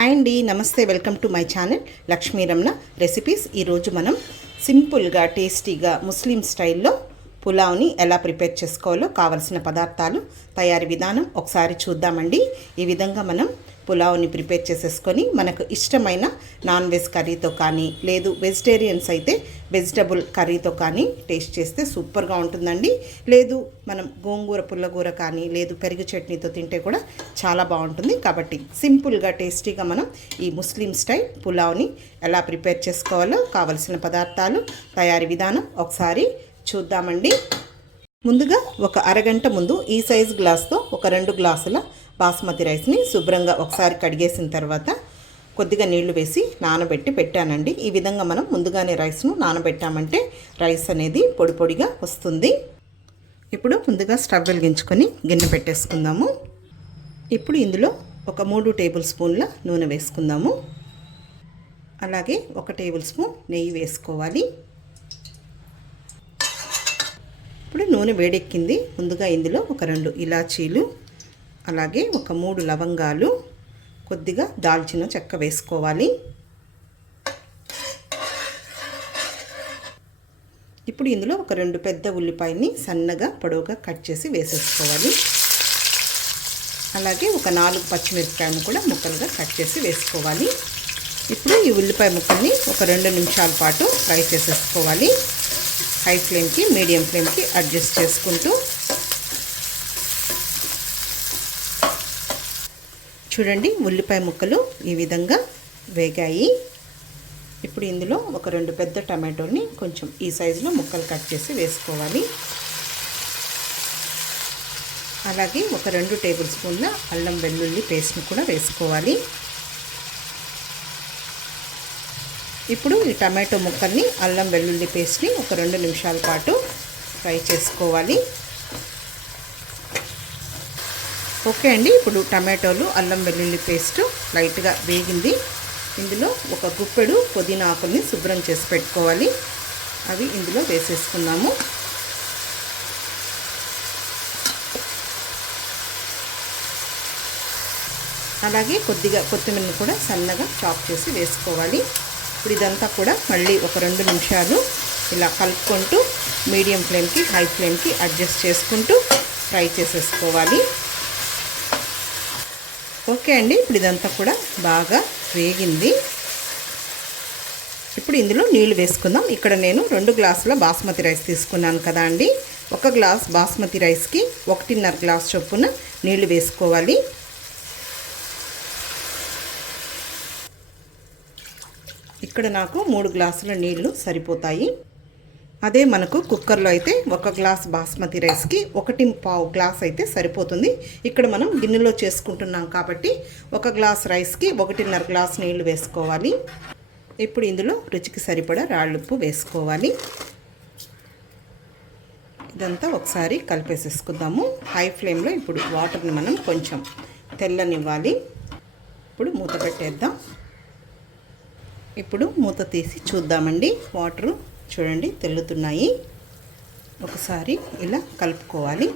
Hi అండి నమస్తే welcome to my channel Lakshmiramana recipes. ఈరోజు మనం సింపుల్గా టేస్టీగా ముస్లిం స్టైల్లో పులావ్ని ఎలా ప్రిపేర్ చేసుకోవాలో కావలసిన పదార్థాలు తయారీ విధానం ఒకసారి చూద్దామండి. ఈ విధంగా మనం పులావ్ని ప్రిపేర్ చేసేసుకొని మనకు ఇష్టమైన నాన్ వెజ్ కర్రీతో కానీ లేదు వెజిటేరియన్స్ అయితే వెజిటబుల్ కర్రీతో కానీ టేస్ట్ చేస్తే సూపర్గా ఉంటుందండి. లేదు మనం గోంగూర పుల్లగూర కానీ లేదు పెరుగు చట్నీతో తింటే కూడా చాలా బాగుంటుంది. కాబట్టి సింపుల్గా టేస్టీగా మనం ఈ ముస్లిం స్టైల్ పులావ్ని ఎలా ప్రిపేర్ చేసుకోవాలో కావలసిన పదార్థాలు తయారీ విధానం ఒకసారి చూద్దామండి. ముందుగా ఒక అరగంట ముందు ఈ సైజ్ గ్లాస్తో ఒక రెండు గ్లాసుల బాస్మతి రైస్ని శుభ్రంగా ఒకసారి కడిగేసిన తర్వాత కొద్దిగా నీళ్ళు వేసి నానబెట్టి పెట్టానండి. ఈ విధంగా మనం ముందుగానే రైస్ను నానబెట్టామంటే రైస్ అనేది పొడి పొడిగా వస్తుంది. ఇప్పుడు ముందుగా స్టవ్ వెలిగించుకొని గిన్నె పెట్టేసుకుందాము. ఇప్పుడు ఇందులో ఒక మూడు టేబుల్ స్పూన్ల నూనె వేసుకుందాము. అలాగే ఒక టేబుల్ స్పూన్ నెయ్యి వేసుకోవాలి. ఇప్పుడు నూనె వేడెక్కింది. ముందుగా ఇందులో ఒక రెండు ఇలాచీలు అలాగే ఒక మూడు లవంగాలు కొద్దిగా దాల్చిన చెక్క వేసుకోవాలి. ఇప్పుడు ఇందులో ఒక రెండు పెద్ద ఉల్లిపాయని సన్నగా పొడవుగా కట్ చేసి వేసేసుకోవాలి. అలాగే ఒక నాలుగు పచ్చిమిరపకాయను కూడా ముక్కలుగా కట్ చేసి వేసుకోవాలి. ఇప్పుడు ఈ ఉల్లిపాయ ముక్కల్ని ఒక రెండు నిమిషాల పాటు ఫ్రై చేసేసుకోవాలి. హై ఫ్లేమ్కి మీడియం ఫ్లేమ్కి అడ్జస్ట్ చేసుకుంటూ చూడండి ఉల్లిపాయ ముక్కలు ఈ విధంగా వేగాయి. ఇప్పుడు ఇందులో ఒక రెండు పెద్ద టమాటోని కొంచెం ఈ సైజులో ముక్కలు కట్ చేసి వేసుకోవాలి. అలాగే ఒక రెండు టేబుల్ స్పూన్ల అల్లం వెల్లుల్లి పేస్ట్ని కూడా వేసుకోవాలి. ఇప్పుడు ఈ టమాటో ముక్కల్ని అల్లం వెల్లుల్లి పేస్ట్ని ఒక రెండు నిమిషాల పాటు ఫ్రై చేసుకోవాలి. ఓకే అండి. ఇప్పుడు టమాటోలు అల్లం వెల్లుల్లి పేస్ట్ లైట్గా వేగింది. ఇందులో ఒక గుప్పెడు పుదీనా ఆకుల్ని శుభ్రం చేసి పెట్టుకోవాలి. అవి ఇందులో వేసేసుకున్నాము. అలాగే కొద్దిగా కొత్తిమీరని కూడా సన్నగా చాప్ చేసి వేసుకోవాలి. ఇప్పుడు ఇదంతా కూడా మళ్ళీ ఒక రెండు నిమిషాలు ఇలా కలుపుకుంటూ మీడియం ఫ్లేమ్కి హై ఫ్లేమ్కి అడ్జస్ట్ చేసుకుంటూ ఫ్రై చేసేసుకోవాలి. ఓకే అండి ఇప్పుడు ఇదంతా కూడా బాగా వేగింది. ఇప్పుడు ఇందులో నీళ్ళు వేసుకుందాం. ఇక్కడ నేను రెండు గ్లాసుల బాస్మతి రైస్ తీసుకున్నాను కదా అండి. ఒక గ్లాస్ బాస్మతి రైస్కి ఒకటిన్నర గ్లాస్ చొప్పున నీళ్ళు వేసుకోవాలి. ఇక్కడ నాకు మూడు గ్లాసుల నీళ్ళు సరిపోతాయి. అదే మనకు కుక్కర్లో అయితే ఒక గ్లాస్ బాస్మతి రైస్కి ఒకటి పావు గ్లాస్ అయితే సరిపోతుంది. ఇక్కడ మనం గిన్నెలో చేసుకుంటున్నాం కాబట్టి ఒక గ్లాస్ రైస్కి ఒకటిన్నర గ్లాస్ నీళ్ళు వేసుకోవాలి. ఇప్పుడు ఇందులో రుచికి సరిపడా రాళ్ళుప్పు వేసుకోవాలి. ఇదంతా ఒకసారి కలిపేసేసుకుందాము. హై ఫ్లేమ్లో ఇప్పుడు వాటర్ని మనం కొంచెం తెల్లనివ్వాలి. ఇప్పుడు మూత పెట్టేద్దాం. ఇప్పుడు మూత తీసి చూద్దామండి వాటరు. చూడండి తెల్లుతున్నాయి. ఒకసారి ఇలా కలుపుకోవాలి.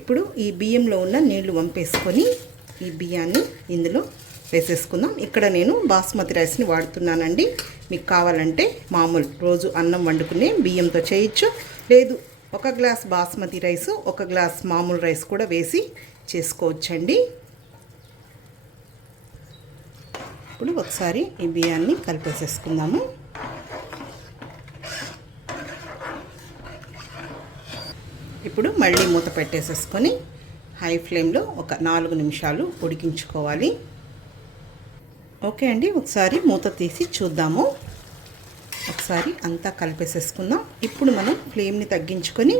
ఇప్పుడు ఈ బియ్యంలో ఉన్న నీళ్ళు వంపేసుకొని ఈ బియ్యాన్ని ఇందులో వేసేసుకుందాం. ఇక్కడ నేను బాస్మతి రైస్ని వాడుతున్నానండి. మీకు కావాలంటే మామూలు రోజు అన్నం వండుకునే బియ్యంతో చేయొచ్చు. లేదు ఒక గ్లాస్ బాస్మతి రైస్ ఒక గ్లాస్ మామూలు రైస్ కూడా వేసి చేసుకోవచ్చండి. ఇప్పుడు ఒకసారి ఈ బియ్యాన్ని కలిపేసేసుకుందాము. ఇప్పుడు మళ్ళీ మూత పెట్టేసేసుకొని హై ఫ్లేమ్లో ఒక నాలుగు నిమిషాలు ఉడికించుకోవాలి. ఓకే అండి ఒకసారి మూత తీసి చూద్దాము. ఒకసారి అంతా కలిపేసేసుకుందాం. ఇప్పుడు మనం ఫ్లేమ్ని తగ్గించుకొని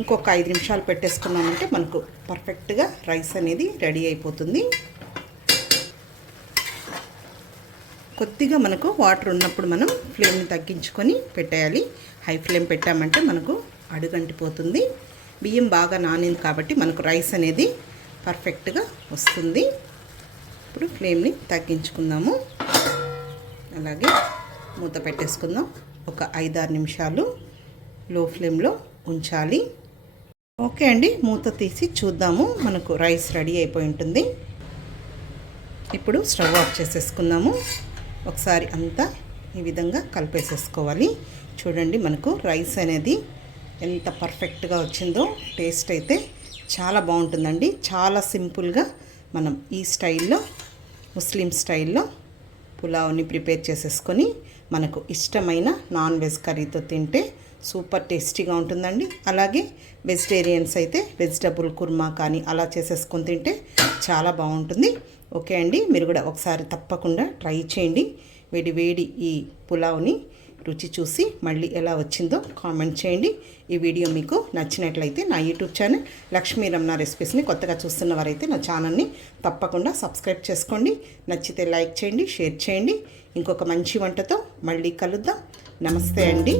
ఇంకొక ఐదు నిమిషాలు పెట్టేసుకున్నామంటే మనకు పర్ఫెక్ట్గా రైస్ అనేది రెడీ అయిపోతుంది. కొద్దిగా మనకు వాటర్ ఉన్నప్పుడు మనం ఫ్లేమ్ని తగ్గించుకొని పెట్టేయాలి. హై ఫ్లేమ్ పెట్టామంటే మనకు అడుగంటిపోతుంది. బియ్యం బాగా నానింది కాబట్టి మనకు రైస్ అనేది పర్ఫెక్ట్గా వస్తుంది. ఇప్పుడు ఫ్లేమ్ని తగ్గించుకుందాము. అలాగే మూత పెట్టేసుకుందాం. ఒక ఐదారు నిమిషాలు లో ఫ్లేమ్లో ఉంచాలి. ఓకే అండి మూత తీసి చూద్దాము. మనకు రైస్ రెడీ అయిపోయి ఉంటుంది. ఇప్పుడు స్టవ్ ఆఫ్ చేసేసుకుందాము. ఒకసారి అంతా ఈ విధంగా కలిపేసేసుకోవాలి. చూడండి మనకు రైస్ అనేది ఎంత పర్ఫెక్ట్గా వచ్చిందో టేస్ట్ అయితే చాలా బాగుంటుందండి. చాలా సింపుల్గా మనం ఈ స్టైల్లో ముస్లిం స్టైల్లో పులావ్ని ప్రిపేర్ చేసేసుకొని మనకు ఇష్టమైన నాన్ వెజ్ కర్రీతో తింటే సూపర్ టేస్టీగా ఉంటుందండి. అలాగే వెజిటేరియన్స్ అయితే వెజిటబుల్ కుర్మా కానీ అలా చేసేసుకొని తింటే చాలా బాగుంటుంది. ఓకే అండి. మీరు కూడా ఒకసారి తప్పకుండా ట్రై చేయండి. వేడి వేడి ఈ పులావ్ని రుచి చూసి మళ్ళీ ఎలా వచ్చిందో కామెంట్ చేయండి. ఈ వీడియో మీకు నచ్చినట్లయితే నా యూట్యూబ్ ఛానల్ లక్ష్మీ రమణ రెసిపీస్ని కొత్తగా చూస్తున్న వారైతే నా ఛానల్ని తప్పకుండా సబ్స్క్రైబ్ చేసుకోండి. నచ్చితే లైక్ చేయండి షేర్ చేయండి. ఇంకొక మంచి వంటతో మళ్ళీ కలుద్దాం. నమస్తే అండి.